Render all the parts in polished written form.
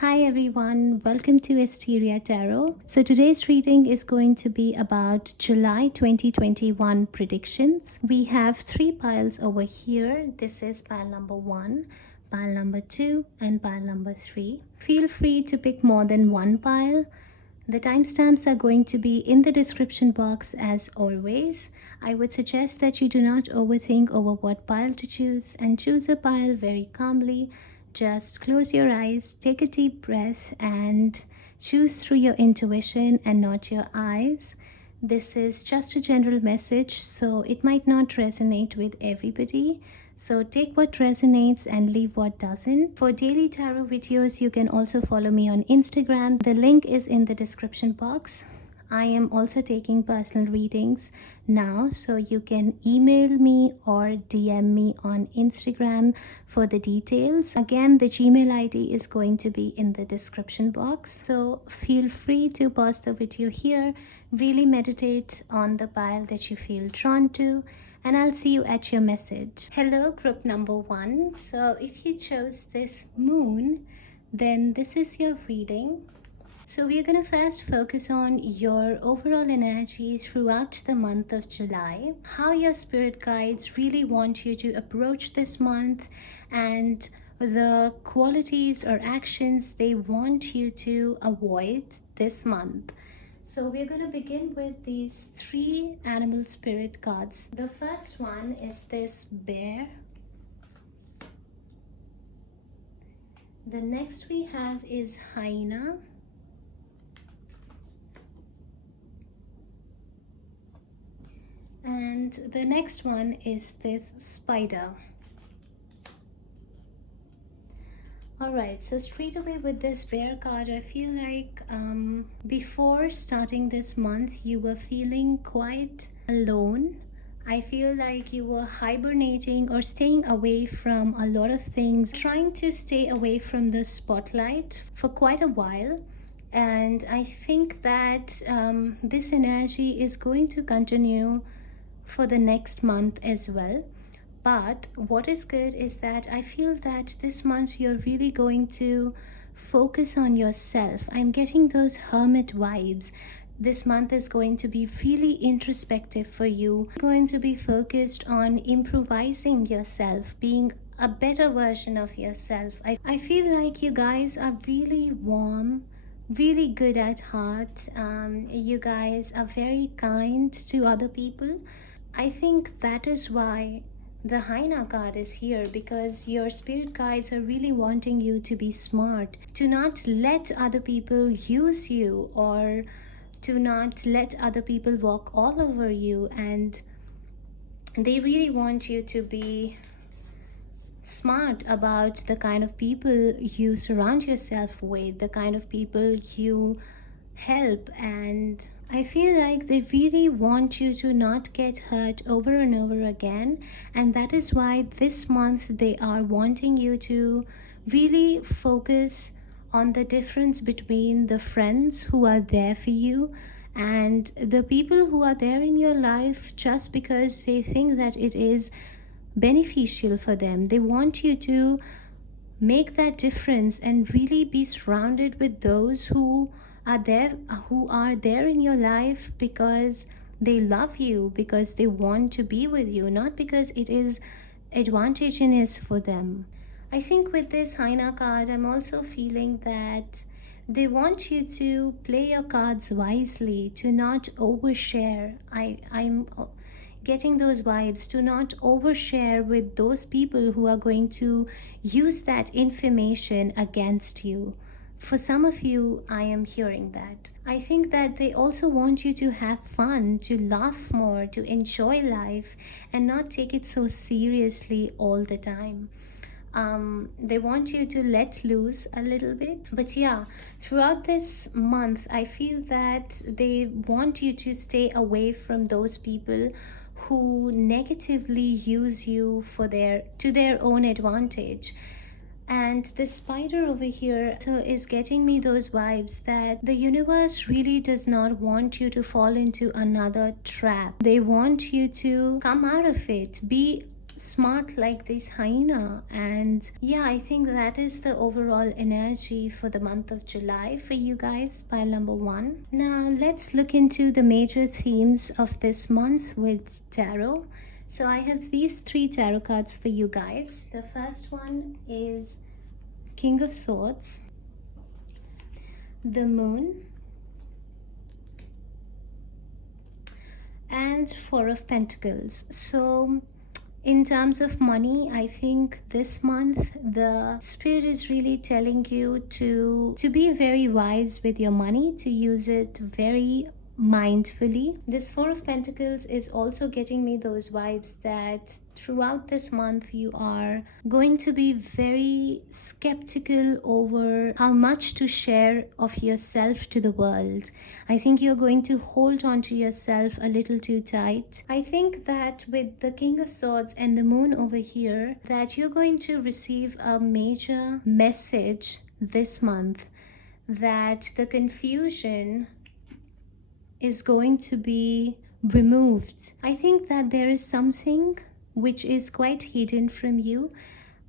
Hi everyone, welcome to Asteria Tarot. So today's reading is going to be about July 2021 predictions. We have three piles over here. This is pile number 1, pile number 2 and pile number 3. Feel free to pick more than one pile. The timestamps are going to be in the description box as always. I would suggest that you do not overthink over what pile to choose and choose a pile very calmly. Just close your eyes, take a deep breath and choose through your intuition and not your eyes. This is just a general message, so it might not resonate with everybody. So take what resonates and leave what doesn't. For daily tarot videos, you can also follow me on Instagram. The link is in the description box. I am also taking personal readings now, so you can email me or DM me on Instagram for the details. Again, the Gmail ID is going to be in the description box. So feel free to pause the video here, really meditate on the pile that you feel drawn to, and I'll see you at your message. Hello, group number 1. So if you chose this moon, then this is your reading. So we're going to first focus on your overall energy throughout the month of July, how your spirit guides really want you to approach this month, and the qualities or actions they want you to avoid this month. So we're going to begin with these 3 animal spirit cards. The first one is this bear. The next we have is hyena. And the next one is this spider. Alright, so straight away with this bear card, I feel like before starting this month, you were feeling quite alone. I feel like you were hibernating or staying away from a lot of things, trying to stay away from the spotlight for quite a while. And I think that this energy is going to continue for the next month as well. But what is good is that I feel that this month you're really going to focus on yourself. I'm getting those hermit vibes. This month is going to be really introspective for you. You're going to be focused on improvising yourself, being a better version of yourself. I feel like you guys are really warm, really good at heart. You guys are very kind to other people. I think that is why the hyena card is here, because your spirit guides are really wanting you to be smart, to not let other people use you, or to not let other people walk all over you. And they really want you to be smart about the kind of people you surround yourself with, the kind of people you help. And I feel like they really want you to not get hurt over and over again, and that is why this month they are wanting you to really focus on the difference between the friends who are there for you and the people who are there in your life just because they think that it is beneficial for them. They want you to make that difference and really be surrounded with those who are there in your life because they love you, because they want to be with you, not because it is advantageous for them. I think with this hyena card, I'm also feeling that they want you to play your cards wisely, to not overshare. I'm getting those vibes, to not overshare with those people who are going to use that information against you. For some of you, I am hearing that. I think that they also want you to have fun, to laugh more, to enjoy life, and not take it so seriously all the time. They want you to let loose a little bit. But yeah, throughout this month, I feel that they want you to stay away from those people who negatively use you to their own advantage. And the spider over here is getting me those vibes that the universe really does not want you to fall into another trap. They want you to come out of it, be smart like this hyena. And yeah, I think that is the overall energy for the month of July for you guys, pile number 1. Now let's look into the major themes of this month with tarot. So I have these 3 tarot cards for you guys. The first one is King of Swords, the Moon, and Four of Pentacles. So in terms of money, I think this month the spirit is really telling you to be very wise with your money, to use it very mindfully. This Four of Pentacles is also getting me those vibes that throughout this month you are going to be very skeptical over how much to share of yourself to the world. I think you're going to hold on to yourself a little too tight. I think that with the King of Swords and the Moon over here, that you're going to receive a major message this month, that the confusion is going to be removed. I think that there is something which is quite hidden from you,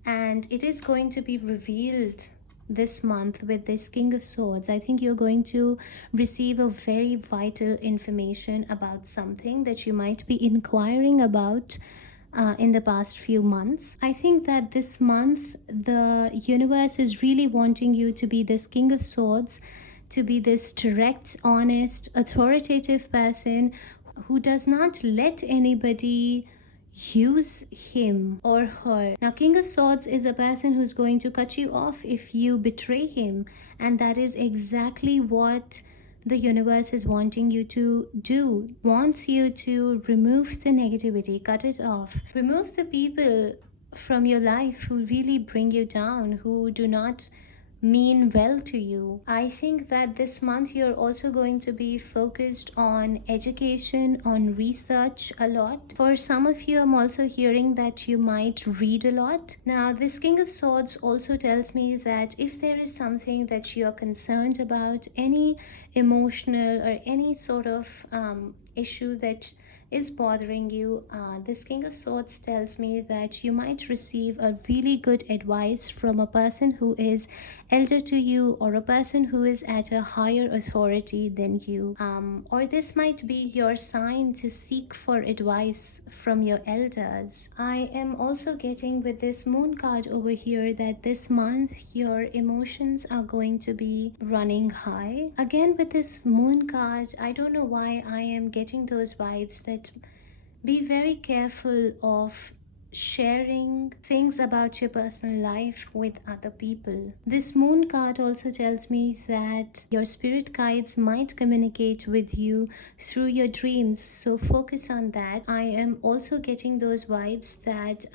and it is going to be revealed this month with this King of Swords. I think you're going to receive a very vital information about something that you might be inquiring about in the past few months. I think that this month the universe is really wanting you to be this King of Swords, to be this direct, honest, authoritative person who does not let anybody use him or her. Now, King of Swords is a person who's going to cut you off if you betray him, and that is exactly what the universe is wanting you to do. Wants you to remove the negativity, cut it off, remove the people from your life who really bring you down, who do not mean well to you. I think that this month you're also going to be focused on education, on research a lot. For some of you, I'm also hearing that you might read a lot. Now, this King of Swords also tells me that if there is something that you're concerned about, any emotional or any sort of issue that is bothering you, this King of Swords tells me that you might receive a really good advice from a person who is elder to you, or a person who is at a higher authority than you. Or this might be your sign to seek for advice from your elders. I am also getting with this Moon card over here that this month your emotions are going to be running high. Again, with this Moon card, I don't know why I am getting those vibes that be very careful of sharing things about your personal life with other people. This Moon card also tells me that your spirit guides might communicate with you through your dreams, so focus on that. I am also getting those vibes that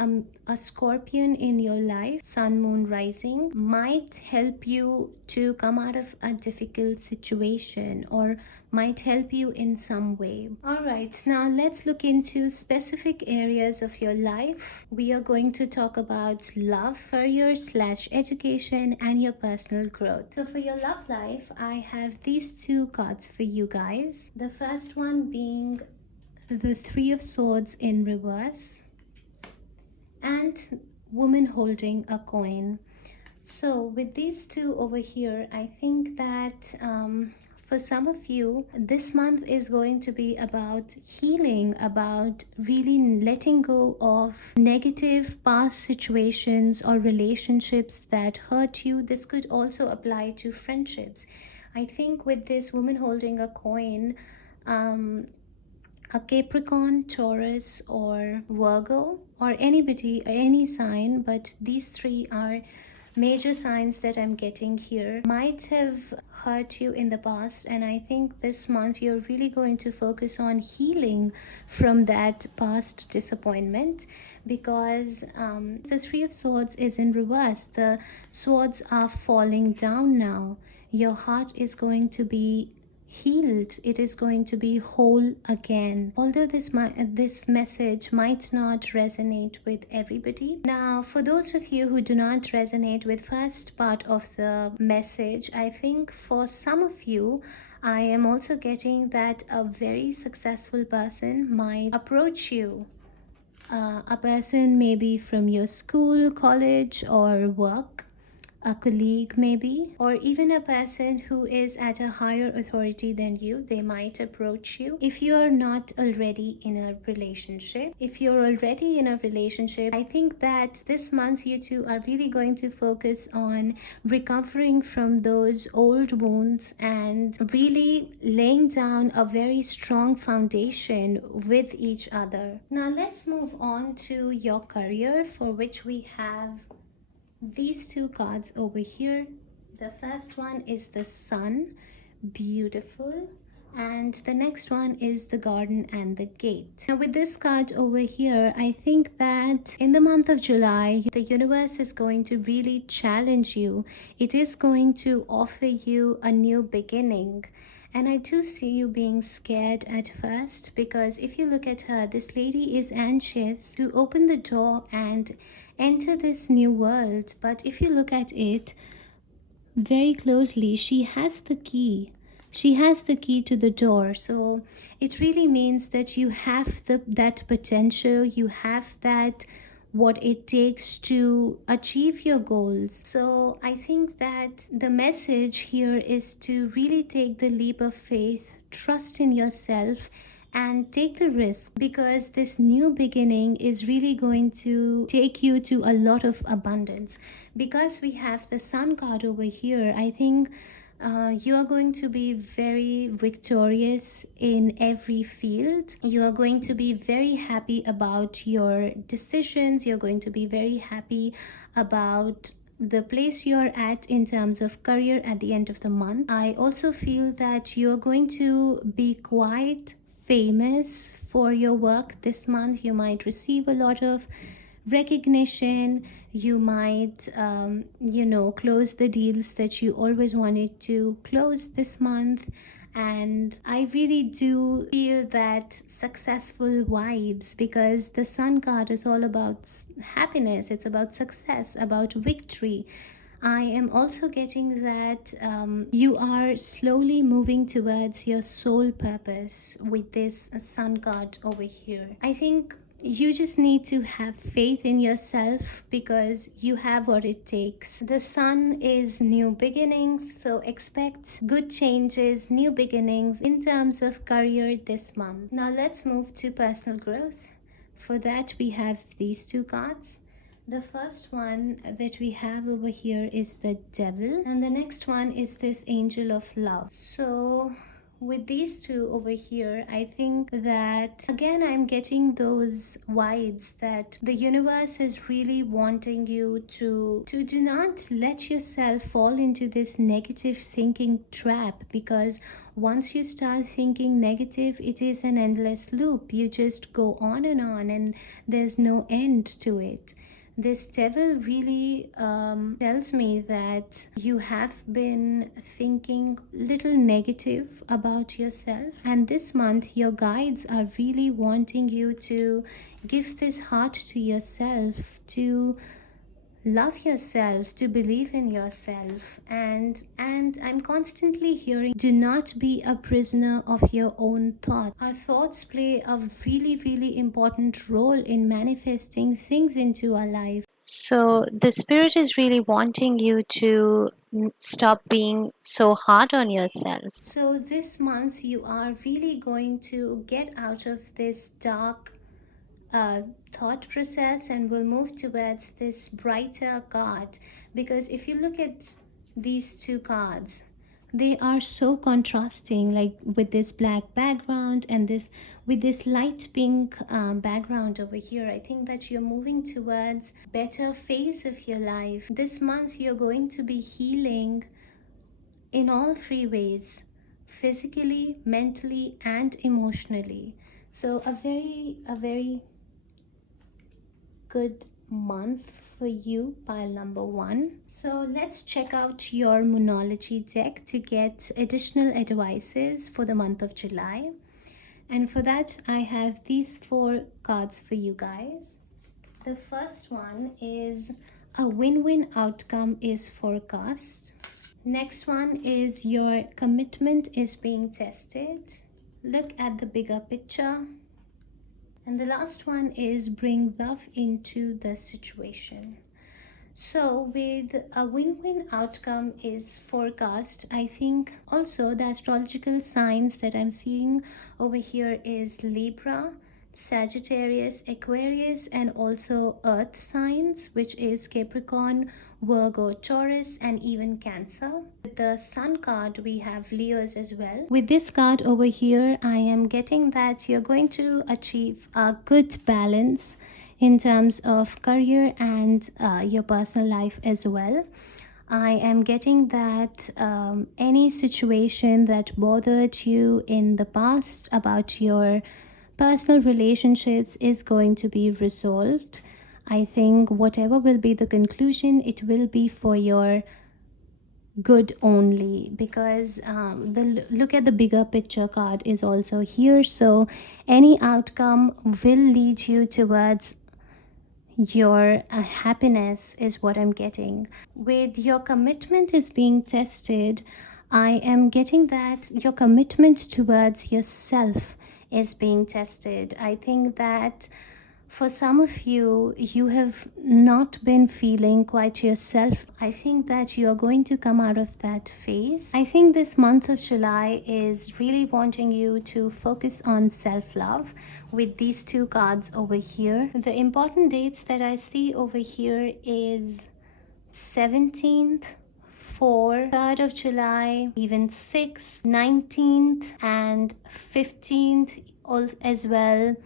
a scorpion in your life, sun, moon, rising, might help you to come out of a difficult situation, or might help you in some way. Alright, now let's look into specific areas of your life. We are going to talk about love, career / education, and your personal growth. So for your love life, I have these 2 cards for you guys. The first one being the Three of Swords in reverse, and woman holding a coin. So with these 2 over here, I think that for some of you, this month is going to be about healing, about really letting go of negative past situations or relationships that hurt you. This could also apply to friendships. I think with this woman holding a coin, a Capricorn, Taurus, or Virgo, or anybody, or any sign, but these 3 are major signs that I'm getting here, might have hurt you in the past, and I think this month you're really going to focus on healing from that past disappointment, because the Three of Swords is in reverse. The swords are falling down now. Your heart is going to be healed. It is going to be whole again. Although this message might not resonate with everybody. Now, for those of you who do not resonate with first part of the message, I think for some of you, I am also getting that a very successful person might approach you. A person maybe from your school, college, or work, a colleague maybe, or even a person who is at a higher authority than you. They might approach you if you're not already in a relationship. If you're already in a relationship, I think that this month you two are really going to focus on recovering from those old wounds and really laying down a very strong foundation with each other. Now let's move on to your career, for which we have these two cards over here. The first one is the sun, beautiful, and the next one is the garden and the gate. Now with this card over here, I think that in the month of July, the universe is going to really challenge you. It is going to offer you a new beginning. And I do see you being scared at first, because if you look at her, this lady is anxious to open the door and enter this new world. But if you look at it very closely, she has the key. She has the key to the door. So it really means that you have that potential, you have that what it takes to achieve your goals. So I think that the message here is to really take the leap of faith, trust in yourself, and take the risk, because this new beginning is really going to take you to a lot of abundance. Because we have the sun card over here, I think you are going to be very victorious in every field. You are going to be very happy about your decisions. You're going to be very happy about the place you're at in terms of career at the end of the month. I also feel that you're going to be quite famous for your work this month. You might receive a lot of recognition. You might close the deals that you always wanted to close this month. And I really do feel that successful vibes, because the sun card is all about happiness, it's about success, about victory. I am also getting that you are slowly moving towards your soul purpose with this sun card over here. I think you just need to have faith in yourself, because you have what it takes. The sun is new beginnings, so expect good changes, new beginnings in terms of career this month. Now let's move to personal growth. For that, we have these two cards. The first one that we have over here is the devil, and the next one is this angel of love. So with these two over here, I think that again I'm getting those vibes that the universe is really wanting you to do not let yourself fall into this negative thinking trap, because once you start thinking negative, it is an endless loop. You just go on and there's no end to it. This devil really tells me that you have been thinking little negative about yourself, and this month your guides are really wanting you to give this heart to yourself, to love yourself, to believe in yourself. And I'm constantly hearing, do not be a prisoner of your own thoughts. Our thoughts play a really important role in manifesting things into our life. So the spirit is really wanting you to stop being so hard on yourself. So this month you are really going to get out of this dark thought process, and we'll move towards this brighter card. Because if you look at these two cards, they are so contrasting, like with this black background and this with this light pink background over here. I think that you're moving towards better phase of your life. This month you're going to be healing in all three ways: physically, mentally, and emotionally. So a very good month for you, pile number one. So let's check out your Moonology deck to get additional advices for the month of July. And for that, I have these four cards for you guys. The first one is a win-win outcome is forecast. Next one is your commitment is being tested. Look at the bigger picture. And the last one is bring love into the situation. So, with a win win outcome is forecast, I think also the astrological signs that I'm seeing over here is Libra, Sagittarius, Aquarius, and also Earth signs, which is Capricorn, Virgo, Taurus, and even Cancer. With the Sun card, we have Leos as well. With this card over here, I am getting that you're going to achieve a good balance in terms of career and your personal life as well. I am getting that any situation that bothered you in the past about your personal relationships is going to be resolved. I think whatever will be the conclusion, it will be for your good only, because the look at the bigger picture card is also here. So any outcome will lead you towards your happiness is what I'm getting. With your commitment is being tested, I am getting that your commitment towards yourself is being tested. I think that for some of you, you have not been feeling quite yourself. I think that you are going to come out of that phase. I think this month of July is really wanting you to focus on self-love with these two cards over here. The important dates that I see over here is 17th, 4th, 3rd of July, even 6th, 19th, and 15th as well,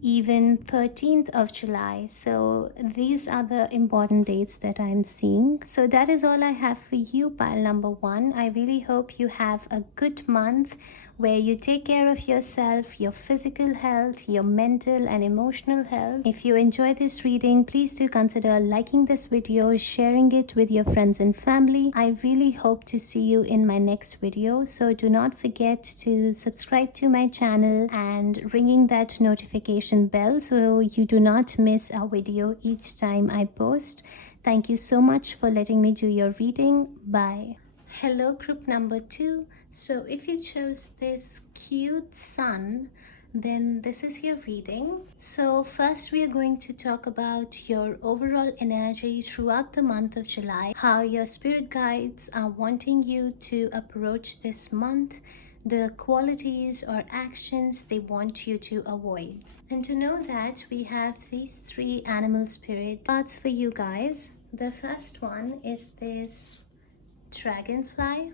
even 13th of July. So these are the important dates that I'm seeing. So that is all I have for you, pile number 1. I really hope you have a good month where you take care of yourself, your physical health, your mental and emotional health. If you enjoy this reading, please do consider liking this video, sharing it with your friends and family. I really hope to see you in my next video. So do not forget to subscribe to my channel and ringing that notification bell so you do not miss a video each time I post. Thank you so much for letting me do your reading. Bye. Hello, group number 2. So if you chose this cute sun, then this is your reading. So first we are going to talk about your overall energy throughout the month of July, how your spirit guides are wanting you to approach this month, the qualities or actions they want you to avoid. And to know that, we have these 3 animal spirit cards for you guys. The first one is this dragonfly,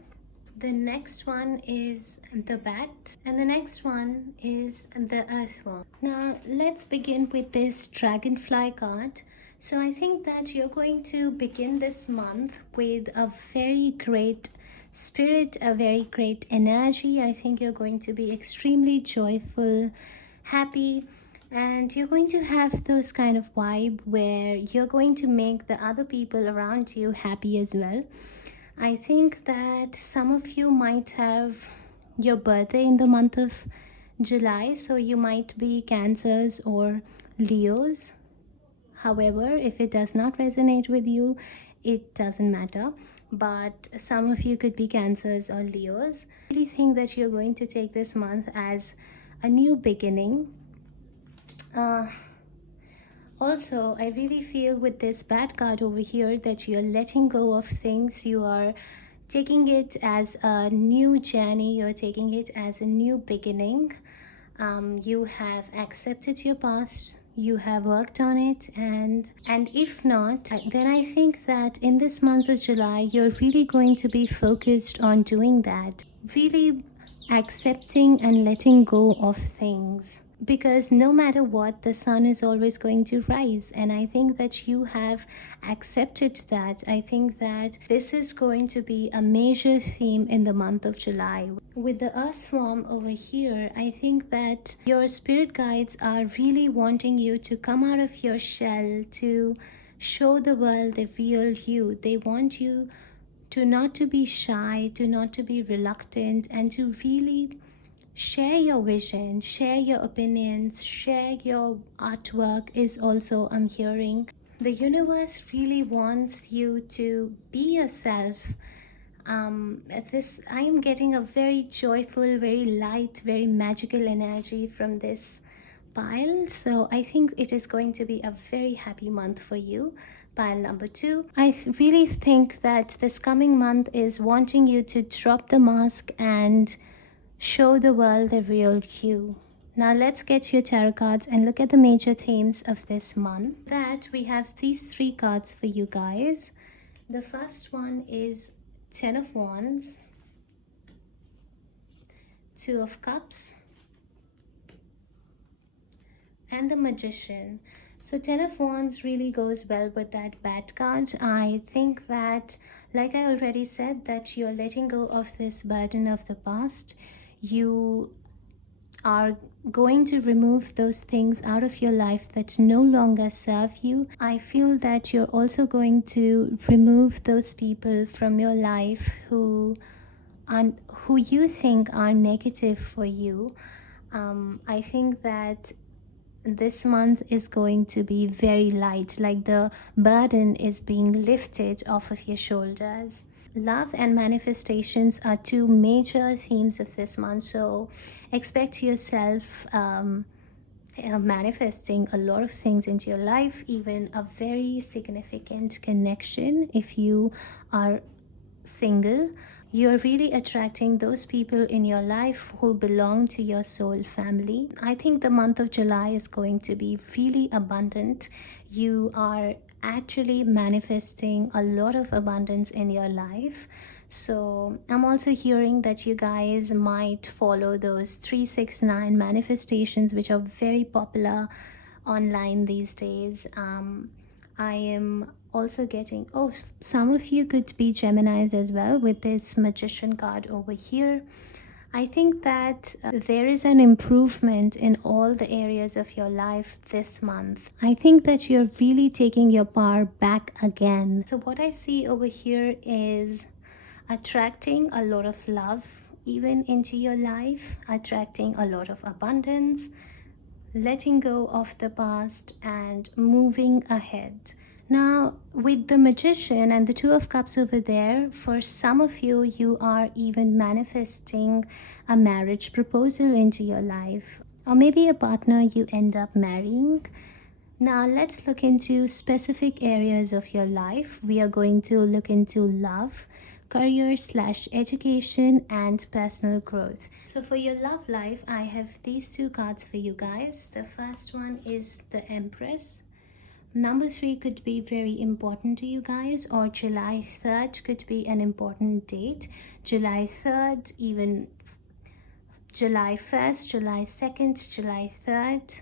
the next one is the bat, and the next one is the earthworm. Now let's begin with this dragonfly card. So I think that you're going to begin this month with a very great spirit, a very great energy. I think you're going to be extremely joyful, happy, and you're going to have those kind of vibe where you're going to make the other people around you happy as well. I think that some of you might have your birthday in the month of July, so you might be Cancers or Leos. However, if it does not resonate with you, it doesn't matter. But some of you could be Cancers or Leos. I really think that you're going to take this month as a new beginning. Also, I really feel with this bat card over here that you're letting go of things. You are taking it as a new journey. You're taking it as a new beginning. You have accepted your past. You have worked on it, and if not, then I think that in this month of July, you're really going to be focused on doing that. Really accepting and letting go of things, because no matter what, the sun is always going to rise, and I think that you have accepted that. I think that this is going to be a major theme in the month of July. With the earthworm over here, I think that your spirit guides are really wanting you to come out of your shell, to show the world the real you. They want you to not to be shy, to not to be reluctant, and to really share your vision, share your opinions, share your artwork is also I'm hearing. The universe really wants you to be yourself. I am getting a very joyful, very light, very magical energy from this pile. So I think it is going to be a very happy month for you. Pile number 2. I really think that this coming month is wanting you to drop the mask and show the world the real you. Now let's get your tarot cards and look at the major themes of this month. That we have these 3 cards for you guys. The first one is 10 of Wands, 2 of Cups, and the Magician. So 10 of Wands really goes well with that bad card. I think that, like I already said, that you're letting go of this burden of the past. You are going to remove those things out of your life that no longer serve you. I feel that you're also going to remove those people from your life who you think are negative for you. I think that this month is going to be very light, like the burden is being lifted off of your shoulders. Love and manifestations are 2 major themes of this month, so expect yourself manifesting a lot of things into your life, even a very significant connection. If you are single, you're really attracting those people in your life who belong to your soul family. I think the month of July is going to be really abundant. You are actually manifesting a lot of abundance in your life. So I'm also hearing that you guys might follow those 369 manifestations, which are very popular online these days. I am also getting, some of you could be Geminis as well with this Magician card over here. I think that there is an improvement in all the areas of your life this month. I think that you're really taking your power back again. So what I see over here is attracting a lot of love even into your life, attracting a lot of abundance, letting go of the past and moving ahead. Now, with the Magician and the 2 of Cups over there, for some of you, you are even manifesting a marriage proposal into your life, or maybe a partner you end up marrying. Now, let's look into specific areas of your life. We are going to look into love, career/education, and personal growth. So for your love life, I have these 2 cards for you guys. The first one is the Empress. Number 3 could be very important to you guys, or July 3rd could be an important date. July 3rd, even July 1st, July 2nd, July 3rd.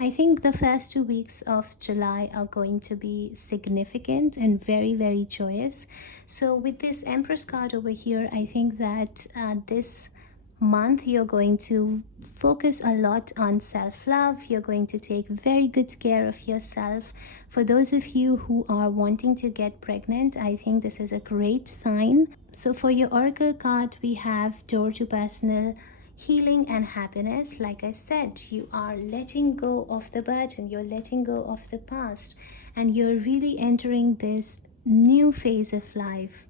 I think the first 2 weeks of July are going to be significant and very, very joyous. So with this Empress card over here, I think that this month you're going to focus a lot on self-love. You're going to take very good care of yourself. For those of you who are wanting to get pregnant, I think this is a great sign. So for your oracle card, we have door to personal healing and happiness. Like I said, you are letting go of the burden, you're letting go of the past, and you're really entering this new phase of life,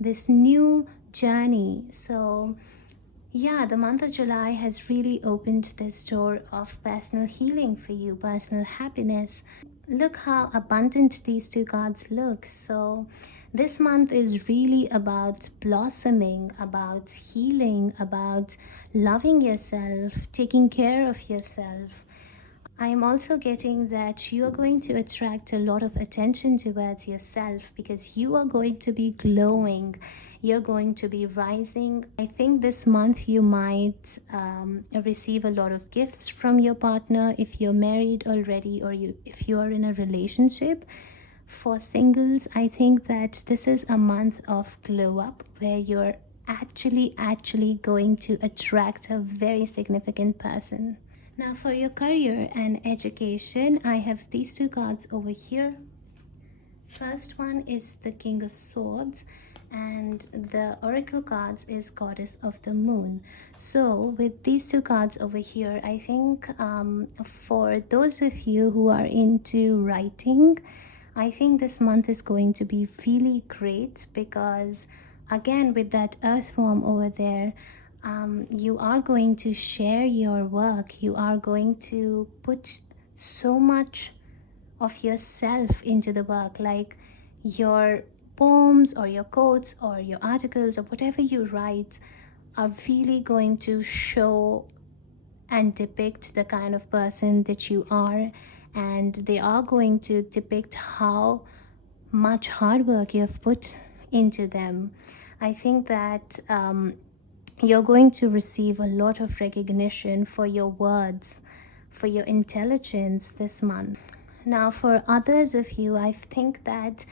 this new journey. So yeah, the month of July has really opened this door of personal healing for you, personal happiness. Look how abundant these 2 cards look. So this month is really about blossoming, about healing, about loving yourself, taking care of yourself. I am also getting that you are going to attract a lot of attention towards yourself because you are going to be glowing. You're going to be rising. I think this month you might receive a lot of gifts from your partner if you're married already, or if you are in a relationship. For singles, I think that this is a month of glow up where you're actually going to attract a very significant person. Now for your career and education, I have these 2 cards over here. First one is the King of Swords, and the oracle cards is Goddess of the Moon. So with these 2 cards over here, I think for those of you who are into writing, I think this month is going to be really great because, again, with that earthworm over there, You are going to share your work. You are going to put so much of yourself into the work, like your poems or your quotes or your articles or whatever you write are really going to show and depict the kind of person that you are, and they are going to depict how much hard work you have put into them. I think that you're going to receive a lot of recognition for your words, for your intelligence this month. Now, for others of you, I think that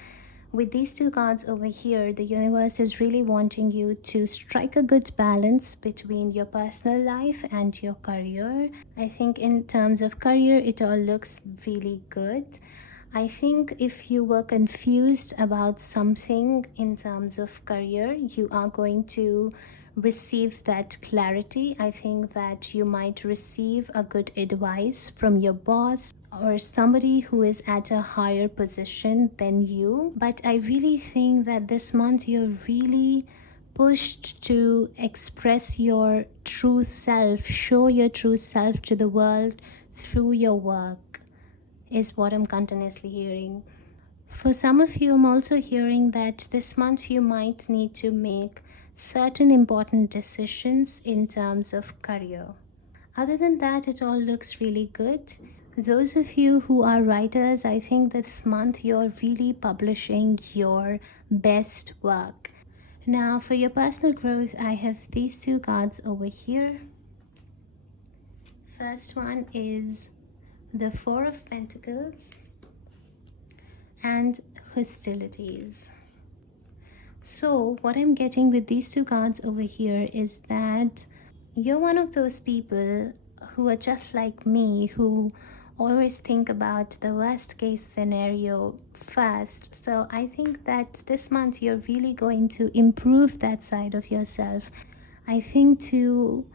with these two cards over here, the universe is really wanting you to strike a good balance between your personal life and your career. I think in terms of career, it all looks really good. I think if you were confused about something in terms of career, you are going to receive that clarity. I think that you might receive a good advice from your boss or somebody who is at a higher position than you. But I really think that this month you're really pushed to express your true self, show your true self to the world through your work, is what I'm continuously hearing. For some of you, I'm also hearing that this month you might need to make certain important decisions in terms of career. Other than that, it all looks really good. Those of you who are writers, I think this month you're really publishing your best work. Now, for your personal growth, I have these two cards over here. First one is the Four of Pentacles and hostilities. So what I'm getting with these two cards over here is that you're one of those people who are just like me, who always think about the worst case scenario first. So I think that this month you're really going to improve that side of yourself. I think to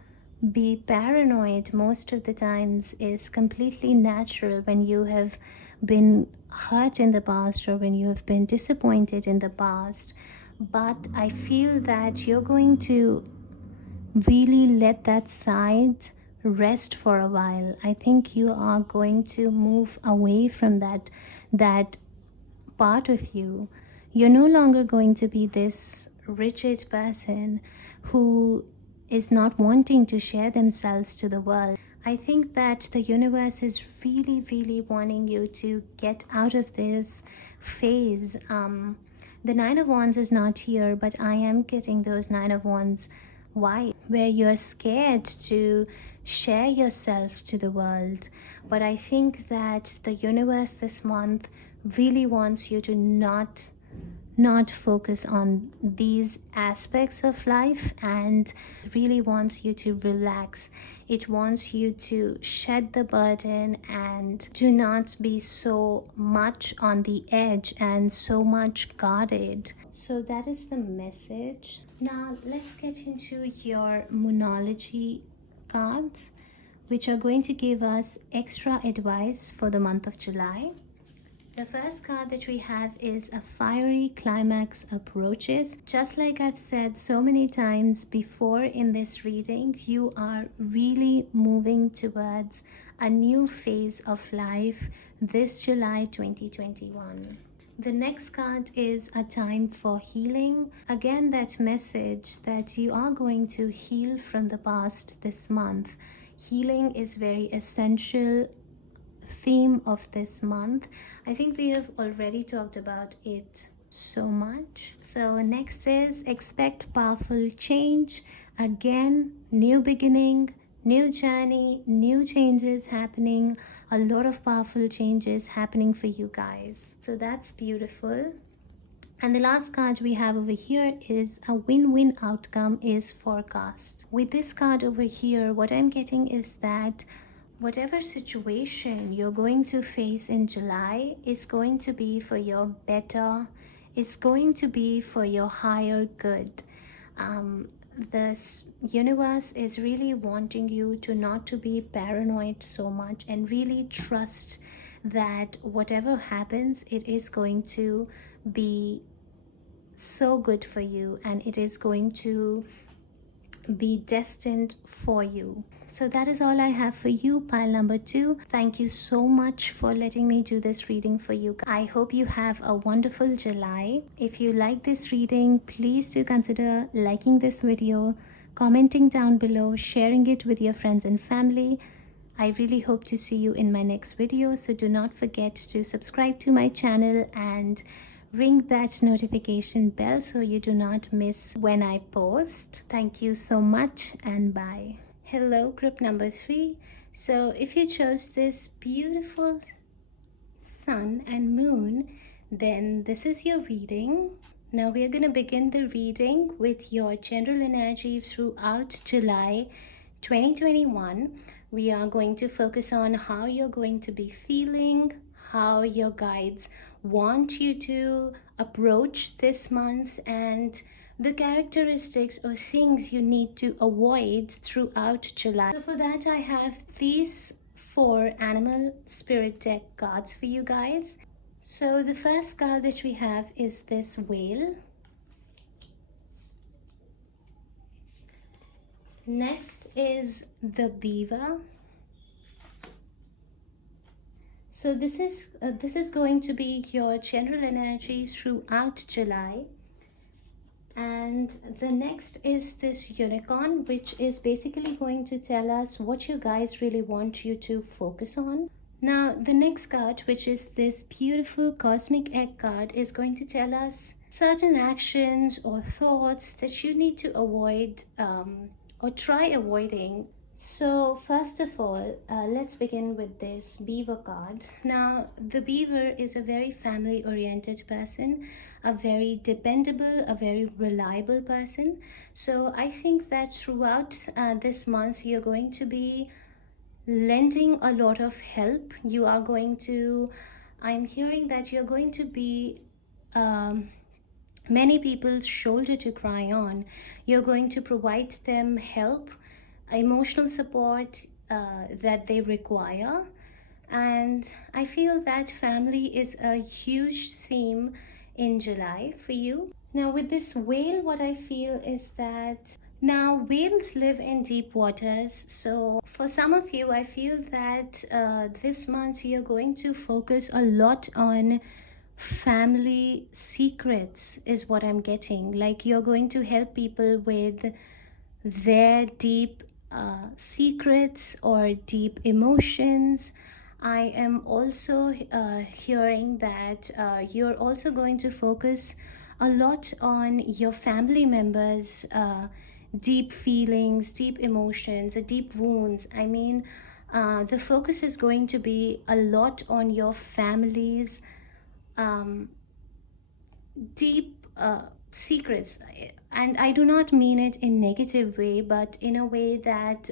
be paranoid most of the times is completely natural when you have been hurt in the past or when you have been disappointed in the past. But I feel that you're going to really let that side rest for a while. I think you are going to move away from that part of you. You're no longer going to be this rigid person who is not wanting to share themselves to the world. I think that the universe is really, really wanting you to get out of this phase. The Nine of Wands is not here, but I am getting those Nine of Wands. Why? Where you're scared to share yourself to the world. But I think that the universe this month really wants you to not focus on these aspects of life, and really wants you to relax. It wants you to shed the burden and do not be so much on the edge and so much guarded. So that is the message. Now let's get into your Moonology cards, which are going to give us extra advice for the month of July. The first card that we have is a fiery climax approaches. Just like I've said so many times before in this reading, you are really moving towards a new phase of life this July 2021. The next card is a time for healing. Again, that message that you are going to heal from the past this month. Healing is very essential theme of this month. I think we have already talked about it so much. So next is expect powerful change. Again, new beginning, new journey, new changes happening, a lot of powerful changes happening for you guys. So that's beautiful. And the last card we have over here is a win-win outcome is forecast. With this card over here, what I'm getting is that whatever situation you're going to face in July is going to be for your better, it's going to be for your higher good. This universe is really wanting you to not to be paranoid so much and really trust that whatever happens, it is going to be so good for you, and it is going to be destined for you. So that is all I have for you, pile number 2. Thank you so much for letting me do this reading for you. I hope you have a wonderful July. If you like this reading, please do consider liking this video, commenting down below, sharing it with your friends and family. I really hope to see you in my next video, so do not forget to subscribe to my channel and ring that notification bell so you do not miss when I post. Thank you so much and bye. Hello, group number 3. So if you chose this beautiful sun and moon, then this is your reading. Now we are going to begin the reading with your general energy throughout July 2021. We are going to focus on how you're going to be feeling, how your guides want you to approach this month, and the characteristics or things you need to avoid throughout July. So for that, I have these 4 animal spirit deck cards for you guys. So the first card that we have is this whale. Next is the beaver. So this is going to be your general energy throughout July. And the next is this unicorn, which is basically going to tell us what you guys really want you to focus on. Now the next card, which is this beautiful cosmic egg card, is going to tell us certain actions or thoughts that you need to avoid or try avoiding. So first of all, let's begin with this beaver card. Now the beaver is a very family oriented person, a very dependable, a very reliable person. So I think that throughout this month you're going to be lending a lot of help. You are going to, I'm hearing that you're going to be many people's shoulder to cry on. You're going to provide them help, emotional support that they require. And I feel that family is a huge theme in July for you. Now with this whale, what I feel is that now whales live in deep waters. So for some of you, I feel that this month you're going to focus a lot on family secrets is what I'm getting. Like you're going to help people with their deep secrets or deep emotions. I am also hearing that you're also going to focus a lot on your family members' deep feelings, deep emotions, or deep wounds. I mean, the focus is going to be a lot on your family's deep secrets. And I do not mean it in negative way, but in a way that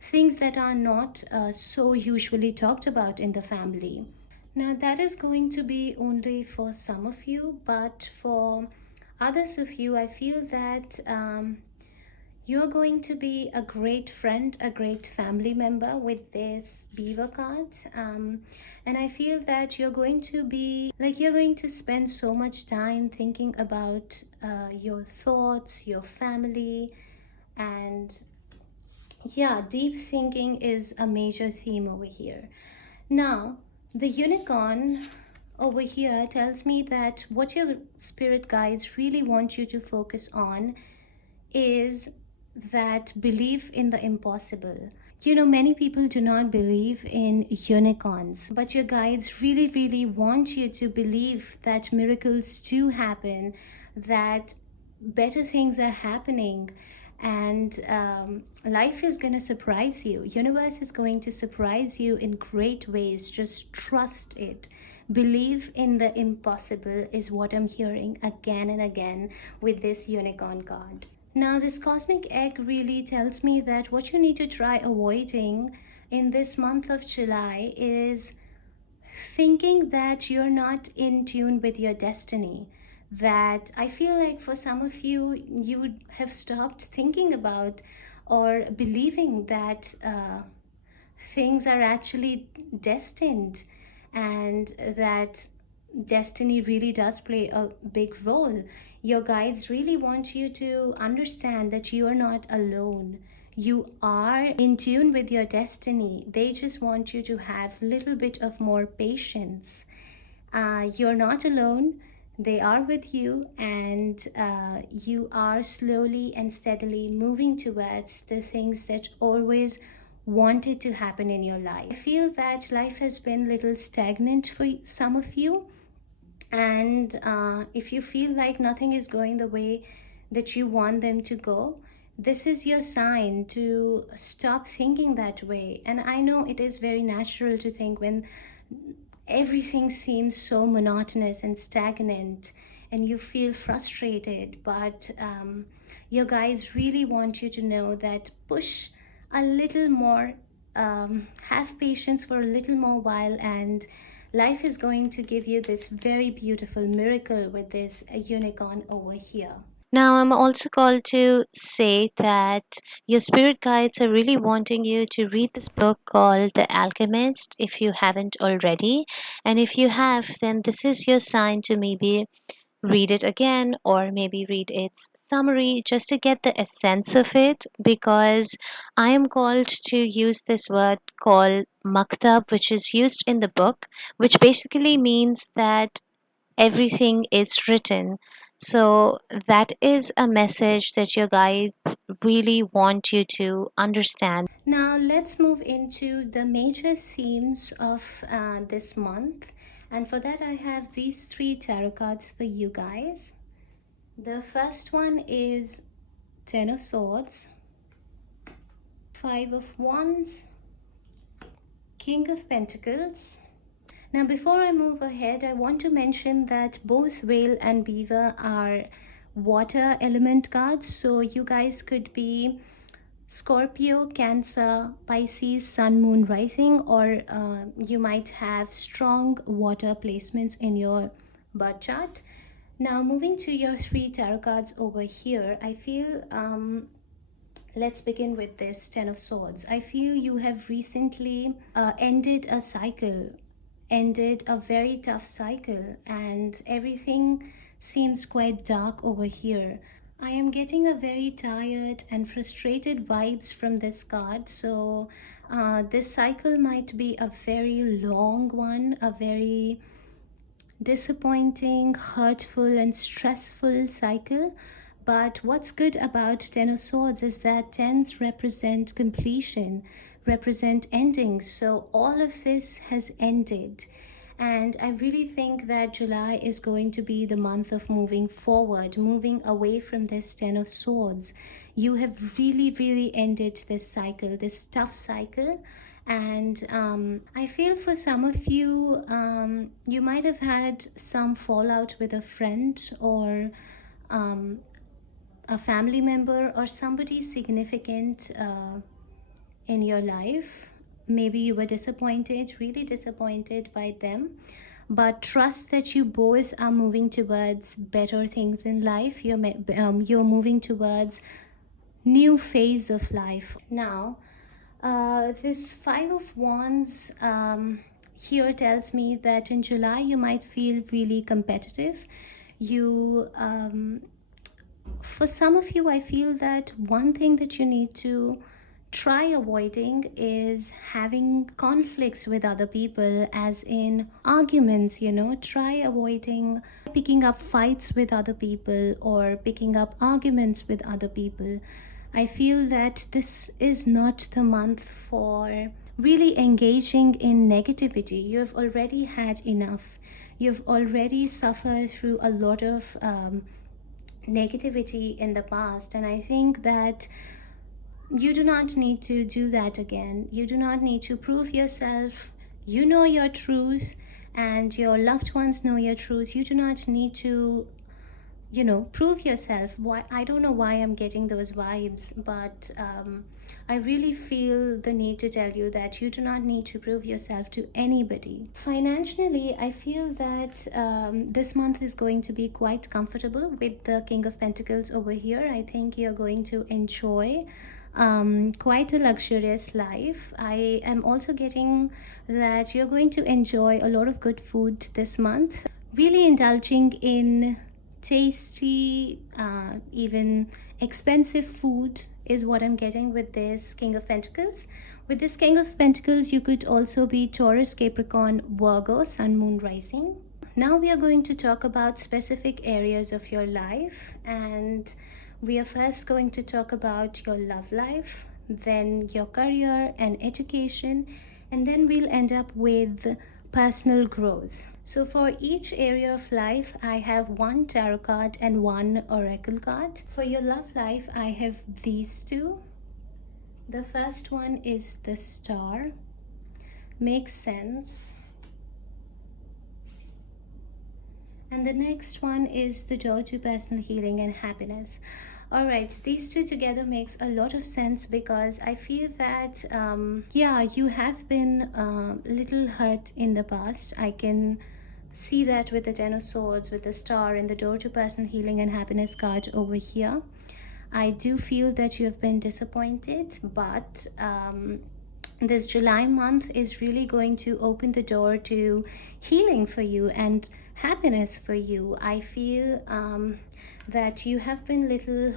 things that are not so usually talked about in the family. Now that is going to be only for some of you, but for others of you, I feel that you're going to be a great friend, a great family member with this beaver card. And I feel that you're going to be, like you're going to spend so much time thinking about your thoughts, your family, and yeah, deep thinking is a major theme over here. Now, the unicorn over here tells me that what your spirit guides really want you to focus on is that belief in the impossible. You know, many people do not believe in unicorns, but your guides really, really want you to believe that miracles do happen, that better things are happening, and life is going to surprise you. Universe is going to surprise you in great ways. Just trust it. Believe in the impossible is what I'm hearing again and again with this unicorn card. Now this cosmic egg really tells me that what you need to try avoiding in this month of July is thinking that you're not in tune with your destiny. That I feel like for some of you, you would have stopped thinking about or believing that things are actually destined, and that destiny really does play a big role. Your guides really want you to understand that you are not alone. You are in tune with your destiny. They just want you to have a little bit of more patience. You're not alone. They are with you, and you are slowly and steadily moving towards the things that always wanted to happen in your life. I feel that life has been a little stagnant for some of you, and if you feel like nothing is going the way that you want them to go, this is your sign to stop thinking that way. And I know it is very natural to think when everything seems so monotonous and stagnant and you feel frustrated, but your guides really want you to know that push a little more, have patience for a little more while, and life is going to give you this very beautiful miracle with this unicorn over here. Now, I'm also called to say that your spirit guides are really wanting you to read this book called The Alchemist if you haven't already. And if you have, then this is your sign to maybe read it again or maybe read its summary just to get the essence of it, because I am called to use this word called maktab, which is used in the book, which basically means that everything is written. So that is a message that your guides really want you to understand. Now, let's move into the major themes of this month. And for that, I have these three tarot cards for you guys. The first one is Ten of Swords, Five of Wands, King of Pentacles. Now, before I move ahead, I want to mention that both Whale and Beaver are water element cards. So you guys could be Scorpio, Cancer, Pisces, Sun, Moon, Rising, or you might have strong water placements in your birth chart. Now, moving to your three tarot cards over here, I feel let's begin with this Ten of Swords. I feel you have recently ended a cycle, ended a very tough cycle, and everything seems quite dark over here. I am getting a very tired and frustrated vibes from this card. So this cycle might be a very long one, a very disappointing, hurtful, and stressful cycle. But what's good about Ten of Swords is that tens represent completion, represent endings. So all of this has ended. And I really think that July is going to be the month of moving forward, moving away from this Ten of Swords. You have really, really ended this cycle, this tough cycle. And I feel for some of you, you might have had some fallout with a friend or um, a family member or somebody significant in your life. Maybe you were disappointed, really disappointed by them. But trust that you both are moving towards better things in life. You're moving towards new phase of life. Now, this Five of Wands here tells me that in July you might feel really competitive. You, for some of you, I feel that one thing that you need to try avoiding is having conflicts with other people, as in arguments. Try avoiding picking up fights with other people or picking up arguments with other people. I feel that this is not the month for really engaging in negativity. You have already had enough. You've already suffered through a lot of negativity in the past, and I think that you do not need to do that again. You do not need to prove yourself. You know your truth, and your loved ones know your truth. You do not need to prove yourself. Why, I don't know why I'm getting those vibes, but I really feel the need to tell you that you do not need to prove yourself to anybody. Financially, I feel that this month is going to be quite comfortable with the King of Pentacles over here. I think you're going to enjoy quite a luxurious life. I am also getting that you're going to enjoy a lot of good food this month. really indulging in tasty, even expensive food is what I'm getting with this King of Pentacles. With this King of Pentacles, you could also be Taurus, Capricorn, Virgo, Sun, Moon, Rising. Now we are going to talk about specific areas of your life, and we are first going to talk about your love life, then your career and education, and then we'll end up with personal growth. So for each area of life, I have one tarot card and one oracle card. For your love life, I have these two. The first one is the Star. Makes sense. And the next one is the Door to Personal Healing and Happiness. Alright, these two together makes a lot of sense because I feel that, yeah, you have been a little hurt in the past. I can see that with the Ten of Swords, with the Star and the Door to Personal Healing and Happiness card over here. I do feel that you have been disappointed, but this July month is really going to open the door to healing for you and happiness for you. I feel that you have been little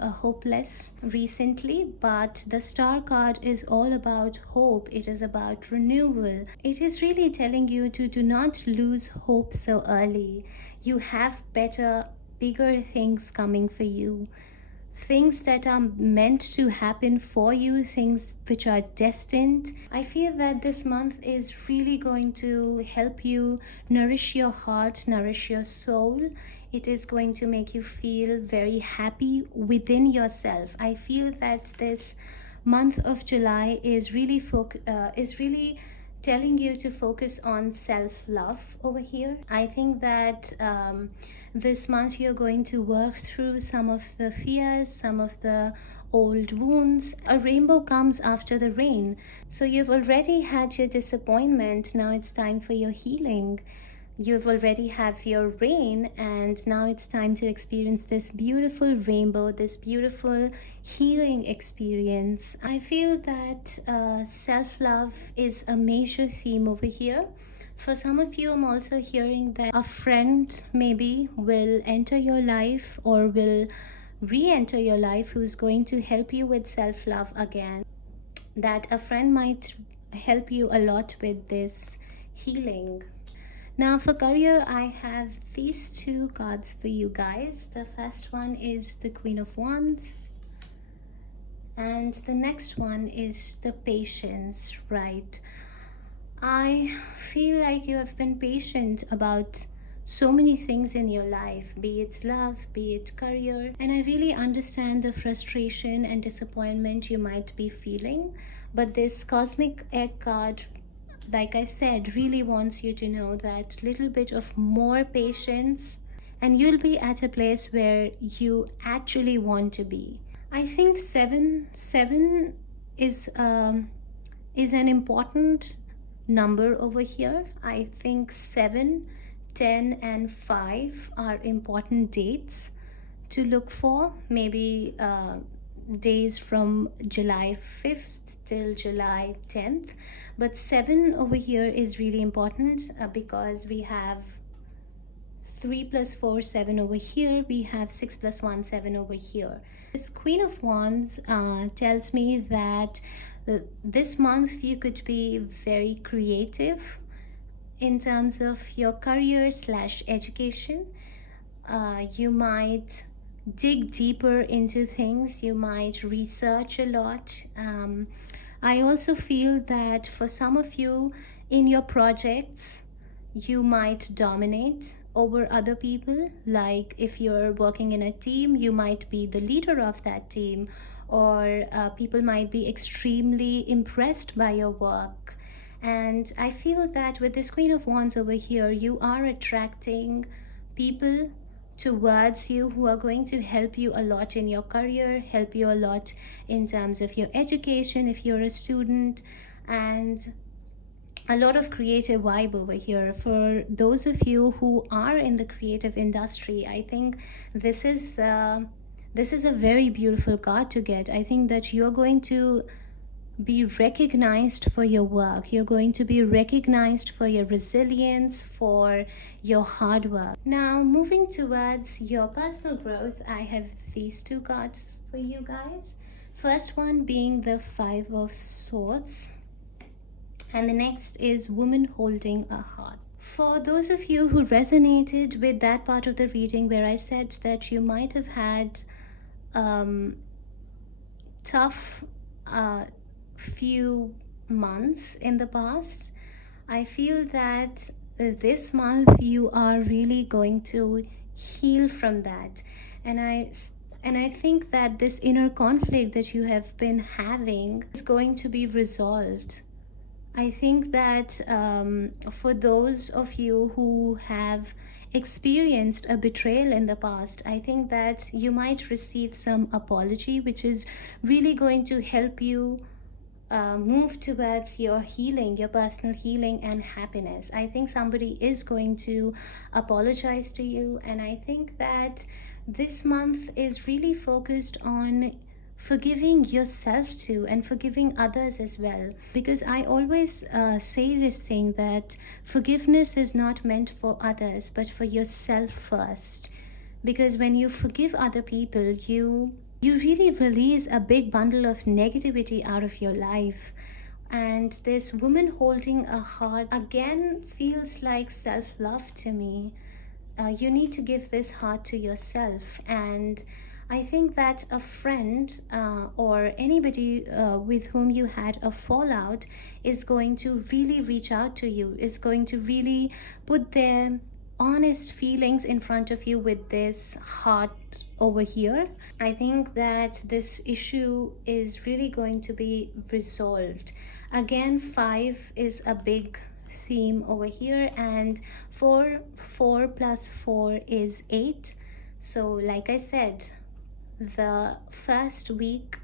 hopeless recently, but the Star card is all about hope. It is about renewal. It is really telling you to do not lose hope so early. You have better, bigger things coming for you, things that are meant to happen for you, things which are destined. I feel that this month is really going to help you nourish your heart, nourish your soul. It is going to make you feel very happy within yourself. I feel that this month of July is really telling you to focus on self-love over here. I think that this month you're going to work through some of the fears, some of the old wounds. A rainbow comes after the rain. So you've already had your disappointment. Now it's time for your healing. You've already have your rain, and now it's time to experience this beautiful rainbow, this beautiful healing experience. I feel that self-love is a major theme over here. For some of you, I'm also hearing that a friend maybe will enter your life or will re-enter your life who's going to help you with self-love again. That a friend might help you a lot with this healing. Now for career, I have these two cards for you guys. The first one is the Queen of Wands, and the next one is the Patience, right? I feel like you have been patient about so many things in your life, be it love, be it career, and I really understand the frustration and disappointment you might be feeling. But this Cosmic Egg card, like I said, really wants you to know that little bit of more patience and you'll be at a place where you actually want to be. I think seven is an important number over here. I think 7, 10 and 5 are important dates to look for. Maybe days from July 5th till July 10th, but 7 over here is really important because we have 3 plus 4, 7 over here. We have 6 plus 1, 7 over here. This Queen of Wands tells me that this month you could be very creative in terms of your career / education. You might dig deeper into things. You might research a lot. I also feel that for some of you in your projects, you might dominate over other people. Like if you're working in a team, you might be the leader of that team, or people might be extremely impressed by your work. And I feel that with this Queen of Wands over here, you are attracting people towards you who are going to help you a lot in your career, help you a lot in terms of your education if you're a student, and a lot of creative vibe over here. For those of you who are in the creative industry, I think this is a very beautiful card to get. I think that you're going to be recognized for your work. You're going to be recognized for your resilience, for your hard work. Now, moving towards your personal growth, I have these two cards for you guys. First one being the Five of Swords, and the next is Woman Holding a Heart. For those of you who resonated with that part of the reading where I said that you might have had tough few months in the past, I feel that this month you are really going to heal from that. And I think that this inner conflict that you have been having is going to be resolved. I think that for those of you who have experienced a betrayal in the past, I think that you might receive some apology, which is really going to help you move towards your healing, your personal healing and happiness. I think somebody is going to apologize to you, and I think that this month is really focused on forgiving yourself too and forgiving others as well, because I always say this thing that forgiveness is not meant for others but for yourself first, because when you forgive other people, you really release a big bundle of negativity out of your life. And this Woman Holding a Heart again feels like self-love to me. You need to give this heart to yourself. And I think that a friend or anybody with whom you had a fallout is going to really reach out to you, is going to really put their honest feelings in front of you with this heart over here. I think that this issue is really going to be resolved. Again, 5 is a big theme over here, and 4 plus 4 is 8. So like I said, the first week,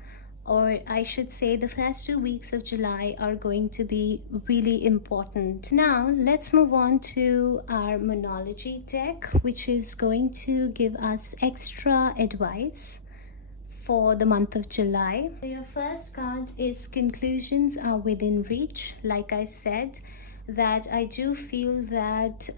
or I should say the first 2 weeks of July, are going to be really important. Now let's move on to our Monology deck, which is going to give us extra advice for the month of July. So your first card is Conclusions Are Within Reach. Like I said, that I do feel that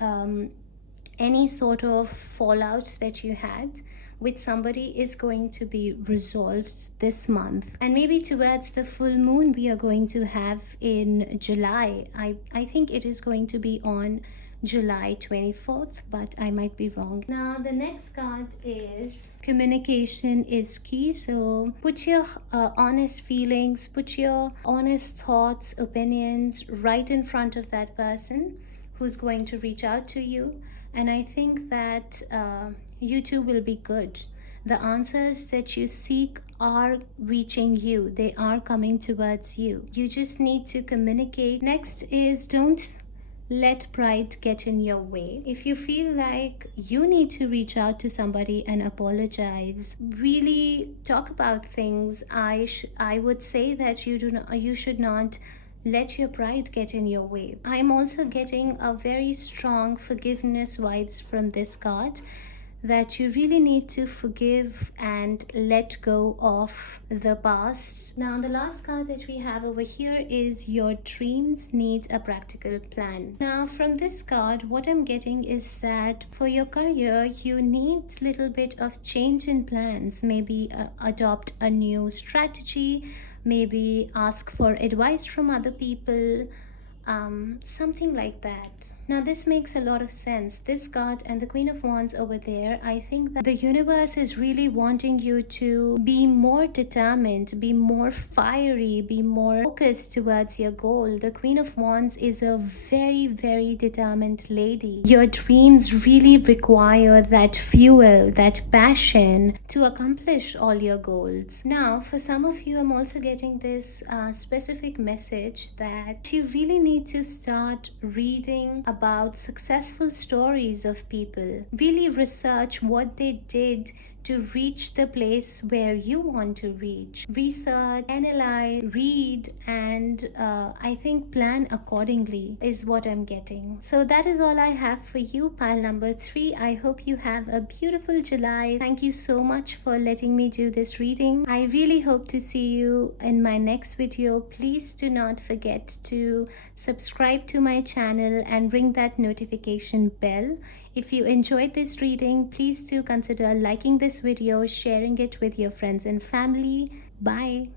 any sort of fallout that you had with somebody is going to be resolved this month. And maybe towards the full moon we are going to have in July. I think it is going to be on July 24th, but I might be wrong. Now the next card is Communication is Key. So put your honest feelings, put your honest thoughts, opinions right in front of that person who's going to reach out to you. And I think that you two will be good. The answers that you seek are reaching you. They are coming towards you. You just need to communicate. Next is don't let pride get in your way. If you feel like you need to reach out to somebody and apologize, really talk about things, I would say that you should not let your pride get in your way. I'm also getting a very strong forgiveness vibes from this card, that you really need to forgive and let go of the past. Now the last card that we have over here is Your Dreams Need a Practical Plan. Now from this card, what I'm getting is that for your career you need a little bit of change in plans. Maybe adopt a new strategy, maybe ask for advice from other people, something like that. Now this makes a lot of sense. This card and the Queen of Wands over there, I think that the universe is really wanting you to be more determined, be more fiery, be more focused towards your goal. The Queen of Wands is a very, very determined lady. Your dreams really require that fuel, that passion to accomplish all your goals. Now for some of you, I'm also getting this specific message that you really need to start reading about successful stories of people. Really research what they did to reach the place where you want to reach. Research, analyze, read, and I think plan accordingly is what I'm getting. So that is all I have for you, pile number 3. I hope you have a beautiful July. Thank you so much for letting me do this reading. I really hope to see you in my next video. Please do not forget to subscribe to my channel and ring that notification bell. If you enjoyed this reading, please do consider liking this video, sharing it with your friends and family. Bye.